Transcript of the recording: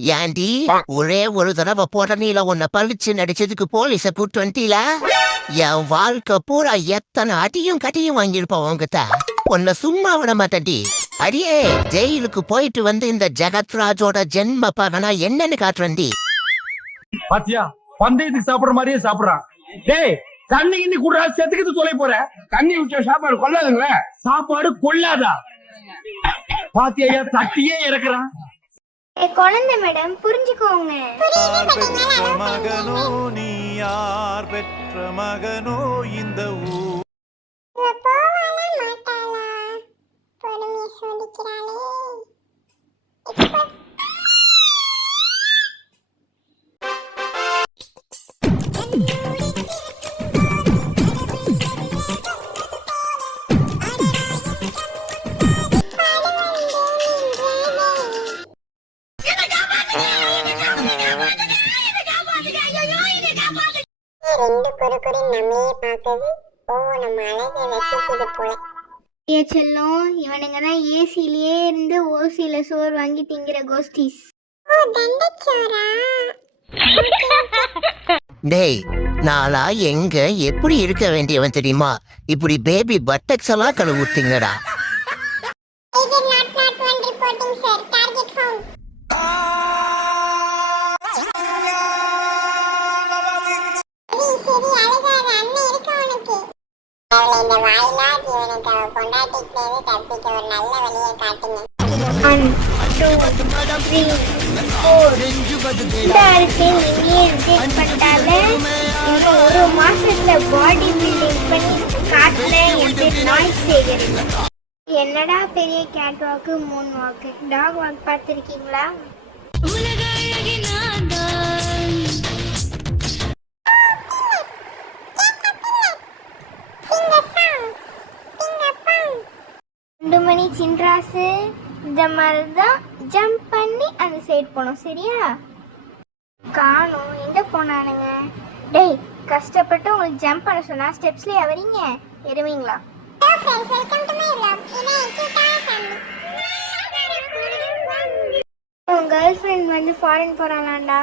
ஏண்டி ஒரே ஒரு தடவை போடனில உன்னை பழிச்சு நடிச்சதுக்கு போலீஸ கூட்டு வந்துட்டீல? என் வாழ்க்கை பூரா எத்தனை அடியும் கட்டியும் வாங்கியிருப்போம் உங்ககிட்ட. உன்னை சும்மா விட மாட்டேன்டி. அடியே ஜெயிலுக்கு போயிட்டு வந்து இந்த ஜெகத்ராஜோட ஜென்ம பகனா என்னன்னு காட்டுறேன்டி. பாத்தியா பந்தயத்துக்கு சாப்பிடுற மாதிரியே சாப்பிடுறான். டேய் தண்ணி இன்னி கூட செத்துக்கிட்டு தொலை போற. தண்ணி விட்ட சாப்பாடு கொள்ளாதுங்களே. சாப்பாடு கொள்ளாதா? பாத்தியா தட்டியே இறக்குறான். குழந்தை மேடம் புரிஞ்சுக்கோங்க. மகனோ நீ யார் பெற்ற மகனோ இந்த ஊர் செல்லும் இவனுங்க தான் ஏசிலேயே இருந்து ஓசியில சோறு வாங்கி திங்கிற கோஸ்டிஸ். டேய் நாளா எங்க எப்படி இருக்க வேண்டியவன் தெரியுமா? இப்படி பேபி பட்டக்ஸ் எல்லாம் கழுவுத்தீங்கடா. ஒரு மாசத்துல பாடி பில்டிங் பண்ணி காட்டுல என்னடா பெரிய கேட் வாக்கு 3 வாக்கு டாக் வாக் பார்த்திருக்கீங்களா? மணி சின்ராசு இந்த மாதிரிதான் ஜம்ப் பண்ணி அந்த சைடு போனோம். சரியா? காணும் எங்க போனானுங்க? டேய் கஷ்டப்பட்டு உங்களுக்கு ஜம்ப் பண்ண சொன்னா ஸ்டெப்ஸ்லயே வரீங்க, ஏறுவீங்களா? உன் கேர்ள் ஃப்ரெண்ட் வந்து ஃபாரின் போறாளாண்டா.